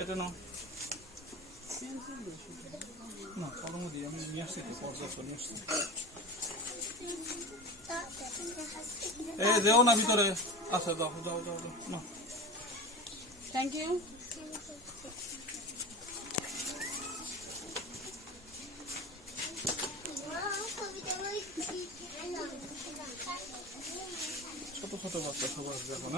এটা নাও না, কলম দিয়ে আমি নিয়ে আসছি তো, পর্যাপ্ত নিয়ে আসছি। দেও না ভিতরে। আচ্ছা দাও দাও দাও দাও না। Thank you. ছোট ছোট বাচ্চা সব আসবে এখন।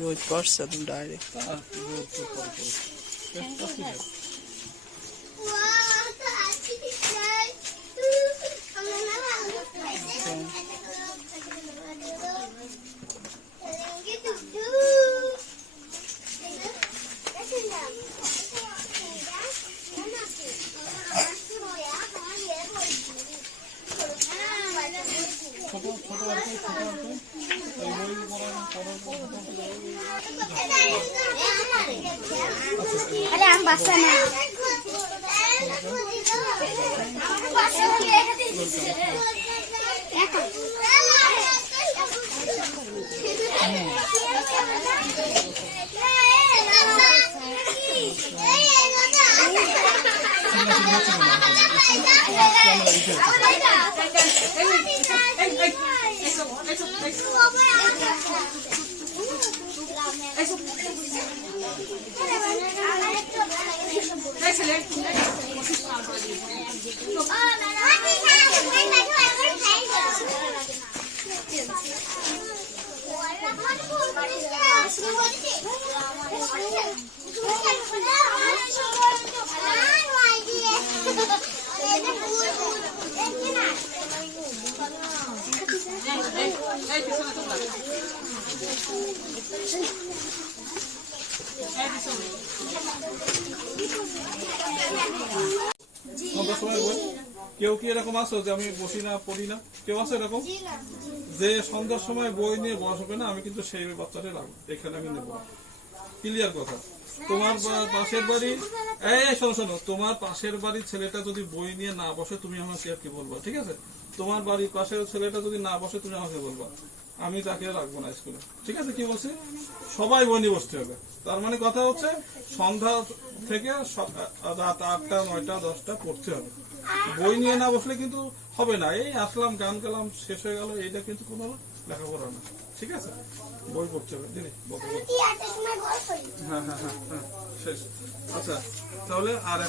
रोज पढ़ तुम डायरेक्ट अरे हम बस में কেউ কি এরকম আছো যে আমি বসি না পড়ি না? কেউ আছে এরকম যে সন্ধ্যার সময় বই নিয়ে বসবে না? আমি কিন্তু সেই বাচ্চাটাই রাখবো এখানে, আমি নেবো। ক্লিয়ার কথা। তোমার পাশের বাড়ি, শোনো শোনো, তোমার পাশের বাড়ির ছেলেটা যদি বই নিয়ে না বসে তুমি আমাকে আর কি বলবো, ঠিক আছে? তোমার বাড়ির পাশের ছেলেটা যদি না বসে তুমি আমাকে বলবা, আমি তাকে রাখবো না স্কুলে, ঠিক আছে? কি বলছি? সবাই বই নিয়ে বসতে হবে। তার মানে কথা হচ্ছে সন্ধ্যা থেকে রাত 8টা 9টা 10টা পড়তে হবে। বই নিয়ে না বসলে কিন্তু হবে না। এই আসলাম, গান গালাম, শেষ হয়ে গেল, এইটা কিন্তু কোনো লেখাপড়া না, ঠিক আছে? বই পড়তে হবে। দিদি হ্যাঁ হ্যাঁ হ্যাঁ হ্যাঁ শেষ। আচ্ছা তাহলে আর